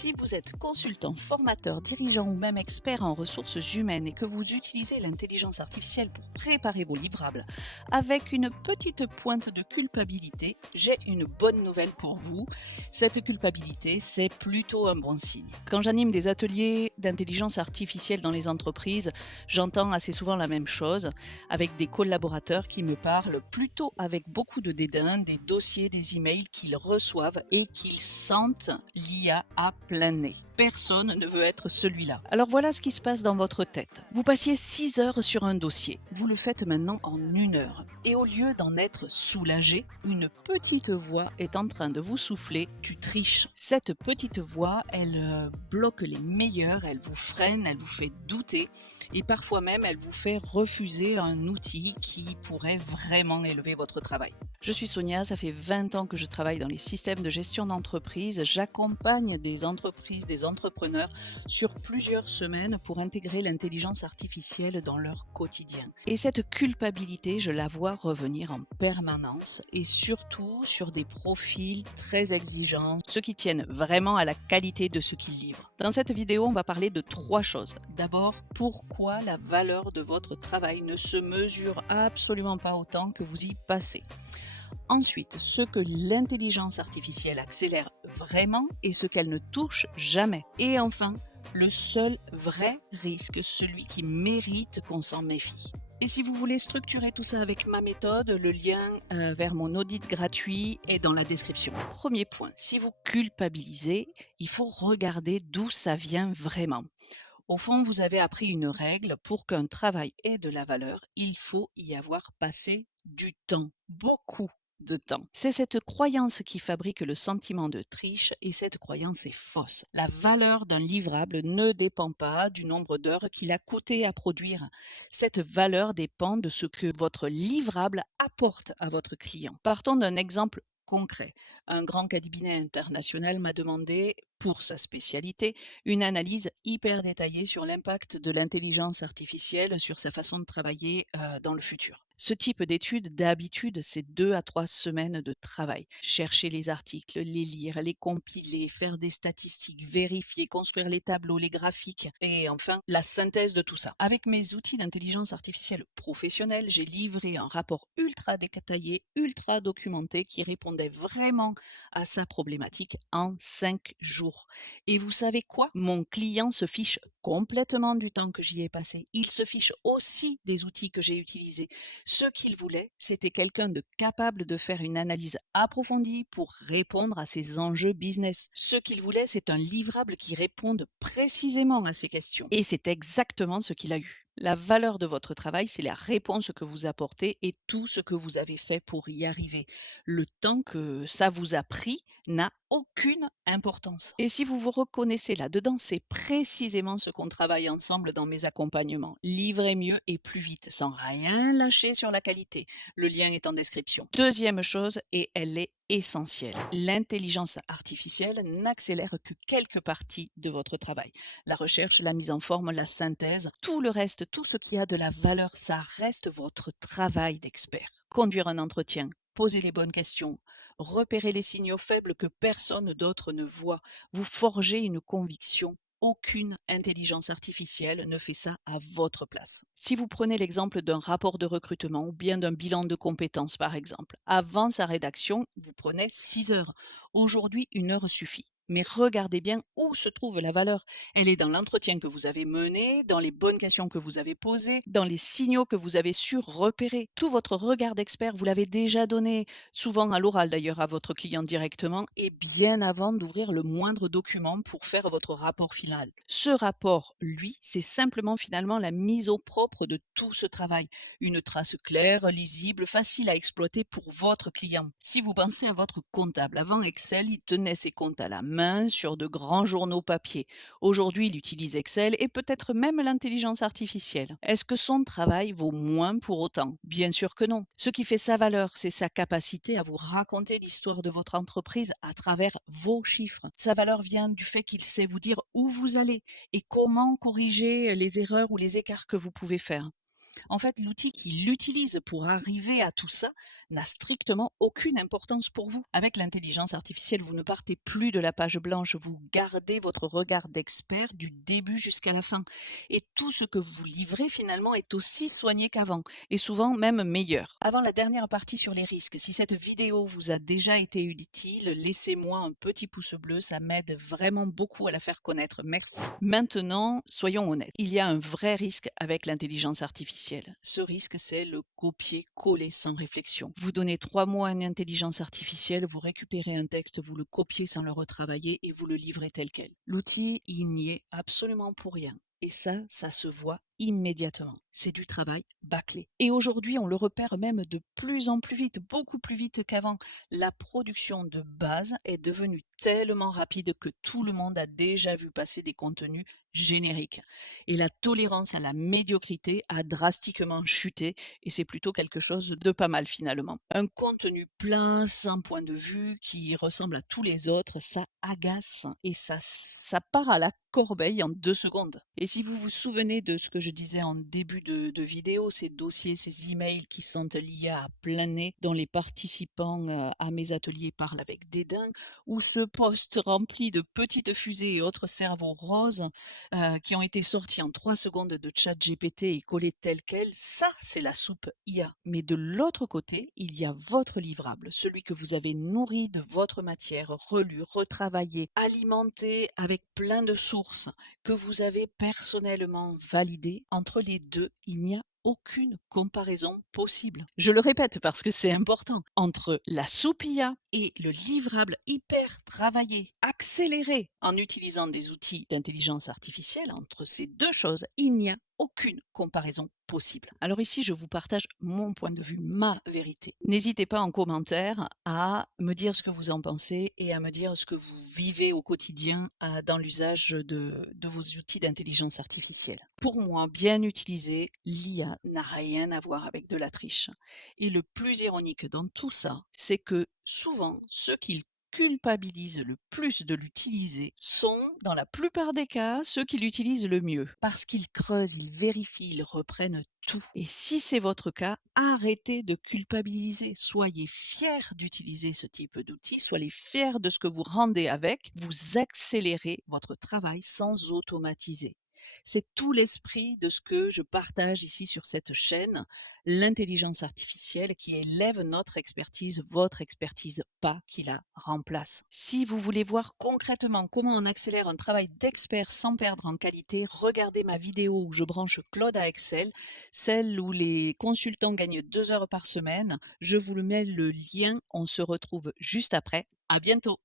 Si vous êtes consultant, formateur, dirigeant ou même expert en ressources humaines et que vous utilisez l'intelligence artificielle pour préparer vos livrables avec une petite pointe de culpabilité, j'ai une bonne nouvelle pour vous. Cette culpabilité, c'est plutôt un bon signe. Quand j'anime des ateliers d'intelligence artificielle dans les entreprises, j'entends assez souvent la même chose avec des collaborateurs qui me parlent plutôt avec beaucoup de dédain des dossiers, des emails qu'ils reçoivent et qu'ils sentent l'IA à plein nez. Personne ne veut être celui-là. Alors voilà ce qui se passe dans votre tête. Vous passiez 6 heures sur un dossier. Vous le faites maintenant en 1 heure. Et au lieu d'en être soulagé, une petite voix est en train de vous souffler « tu triches ». Cette petite voix, elle bloque les meilleurs, elle vous freine, elle vous fait douter et parfois même elle vous fait refuser un outil qui pourrait vraiment élever votre travail. Je suis Sonia, ça fait 20 ans que je travaille dans les systèmes de gestion d'entreprise. J'accompagne des entreprises, des entrepreneurs sur plusieurs semaines pour intégrer l'intelligence artificielle dans leur quotidien. Et cette culpabilité, je la vois revenir en permanence et surtout sur des profils très exigeants, ceux qui tiennent vraiment à la qualité de ce qu'ils livrent. Dans cette vidéo, on va parler de 3 choses. D'abord, pourquoi la valeur de votre travail ne se mesure absolument pas autant que vous y passez. Ensuite, ce que l'intelligence artificielle accélère vraiment et ce qu'elle ne touche jamais. Et enfin, le seul vrai risque, celui qui mérite qu'on s'en méfie. Et si vous voulez structurer tout ça avec ma méthode, le lien vers mon audit gratuit est dans la description. Premier point, si vous culpabilisez, il faut regarder d'où ça vient vraiment. Au fond, vous avez appris une règle, pour qu'un travail ait de la valeur, il faut y avoir passé du temps, beaucoup de temps. C'est cette croyance qui fabrique le sentiment de triche et cette croyance est fausse. La valeur d'un livrable ne dépend pas du nombre d'heures qu'il a coûté à produire. Cette valeur dépend de ce que votre livrable apporte à votre client. Partons d'un exemple concret. Un grand cabinet international m'a demandé, pour sa spécialité, une analyse hyper détaillée sur l'impact de l'intelligence artificielle sur sa façon de travailler dans le futur. Ce type d'étude, d'habitude, c'est 2 à 3 semaines de travail. Chercher les articles, les lire, les compiler, faire des statistiques, vérifier, construire les tableaux, les graphiques et enfin la synthèse de tout ça. Avec mes outils d'intelligence artificielle professionnelle, j'ai livré un rapport ultra détaillé, ultra documenté qui répondait vraiment à sa problématique en 5 jours. Et vous savez quoi? Mon client se fiche complètement du temps que j'y ai passé. Il se fiche aussi des outils que j'ai utilisés. Ce qu'il voulait, c'était quelqu'un de capable de faire une analyse approfondie pour répondre à ses enjeux business. Ce qu'il voulait, c'est un livrable qui réponde précisément à ces questions. Et c'est exactement ce qu'il a eu. La valeur de votre travail, c'est la réponse que vous apportez et tout ce que vous avez fait pour y arriver. Le temps que ça vous a pris n'a aucune importance. Et si vous vous reconnaissez là-dedans, c'est précisément ce qu'on travaille ensemble dans mes accompagnements. Livrer mieux et plus vite, sans rien lâcher sur la qualité. Le lien est en description. Deuxième chose, et elle est essentielle, l'intelligence artificielle n'accélère que quelques parties de votre travail. La recherche, la mise en forme, la synthèse, tout le reste, tout ce qui a de la valeur, ça reste votre travail d'expert. Conduire un entretien, poser les bonnes questions, repérer les signaux faibles que personne d'autre ne voit, vous forgez une conviction. Aucune intelligence artificielle ne fait ça à votre place. Si vous prenez l'exemple d'un rapport de recrutement ou bien d'un bilan de compétences par exemple, avant sa rédaction, vous prenez 6 heures. Aujourd'hui, 1 heure suffit. Mais regardez bien où se trouve la valeur. Elle est dans l'entretien que vous avez mené, dans les bonnes questions que vous avez posées, dans les signaux que vous avez su repérer. Tout votre regard d'expert, vous l'avez déjà donné, souvent à l'oral d'ailleurs à votre client directement, et bien avant d'ouvrir le moindre document pour faire votre rapport final. Ce rapport, lui, c'est simplement finalement la mise au propre de tout ce travail. Une trace claire, lisible, facile à exploiter pour votre client. Si vous pensez à votre comptable, avant Excel, il tenait ses comptes à la main sur de grands journaux papier. Aujourd'hui, il utilise Excel et peut-être même l'intelligence artificielle. Est-ce que son travail vaut moins pour autant? Bien sûr que non. Ce qui fait sa valeur, c'est sa capacité à vous raconter l'histoire de votre entreprise à travers vos chiffres. Sa valeur vient du fait qu'il sait vous dire où vous allez et comment corriger les erreurs ou les écarts que vous pouvez faire. En fait, l'outil qu'il utilise pour arriver à tout ça n'a strictement aucune importance pour vous. Avec l'intelligence artificielle, vous ne partez plus de la page blanche, vous gardez votre regard d'expert du début jusqu'à la fin. Et tout ce que vous livrez finalement est aussi soigné qu'avant, et souvent même meilleur. Avant la dernière partie sur les risques, si cette vidéo vous a déjà été utile, laissez-moi un petit pouce bleu, ça m'aide vraiment beaucoup à la faire connaître. Merci. Maintenant, soyons honnêtes, il y a un vrai risque avec l'intelligence artificielle. Ce risque, c'est le copier-coller sans réflexion. Vous donnez 3 mots à une intelligence artificielle, vous récupérez un texte, vous le copiez sans le retravailler et vous le livrez tel quel. L'outil, il n'y est absolument pour rien. Et ça se voit immédiatement. C'est du travail bâclé. Et aujourd'hui, on le repère même de plus en plus vite, beaucoup plus vite qu'avant. La production de base est devenue tellement rapide que tout le monde a déjà vu passer des contenus génériques. Et la tolérance à la médiocrité a drastiquement chuté et c'est plutôt quelque chose de pas mal finalement. Un contenu plein, sans point de vue, qui ressemble à tous les autres, ça agace et ça part à la corbeille en 2 secondes. Et si vous vous souvenez de ce que je disais en début de vidéo, ces dossiers, ces emails qui sentent l'IA à plein nez, dont les participants à mes ateliers parlent avec dédain, ou ce post rempli de petites fusées et autres cerveaux roses qui ont été sortis en 3 secondes de ChatGPT et collés tels quels, ça c'est la soupe IA. Mais de l'autre côté, il y a votre livrable, celui que vous avez nourri de votre matière, relu, retravaillé, alimenté avec plein de sources, que vous avez personnellement validé. Entre les deux, il n'y a aucune comparaison possible. Je le répète parce que c'est important. Entre la soupe IA et le livrable hyper travaillé, accéléré en utilisant des outils d'intelligence artificielle, entre ces deux choses, il n'y a aucune comparaison possible. Alors ici, je vous partage mon point de vue, ma vérité. N'hésitez pas en commentaire à me dire ce que vous en pensez et à me dire ce que vous vivez au quotidien dans l'usage de vos outils d'intelligence artificielle. Pour moi, bien utilisé, l'IA n'a rien à voir avec de la triche. Et le plus ironique dans tout ça, c'est que souvent, ceux qui culpabilisent le plus de l'utiliser sont, dans la plupart des cas, ceux qui l'utilisent le mieux. Parce qu'ils creusent, ils vérifient, ils reprennent tout. Et si c'est votre cas, arrêtez de culpabiliser. Soyez fiers d'utiliser ce type d'outil, soyez fiers de ce que vous rendez avec. Vous accélérez votre travail sans automatiser. C'est tout l'esprit de ce que je partage ici sur cette chaîne, l'intelligence artificielle qui élève notre expertise, votre expertise, pas qui la remplace. Si vous voulez voir concrètement comment on accélère un travail d'expert sans perdre en qualité, regardez ma vidéo où je branche Claude à Excel, celle où les consultants gagnent 2 heures par semaine. Je vous le mets le lien, on se retrouve juste après. À bientôt.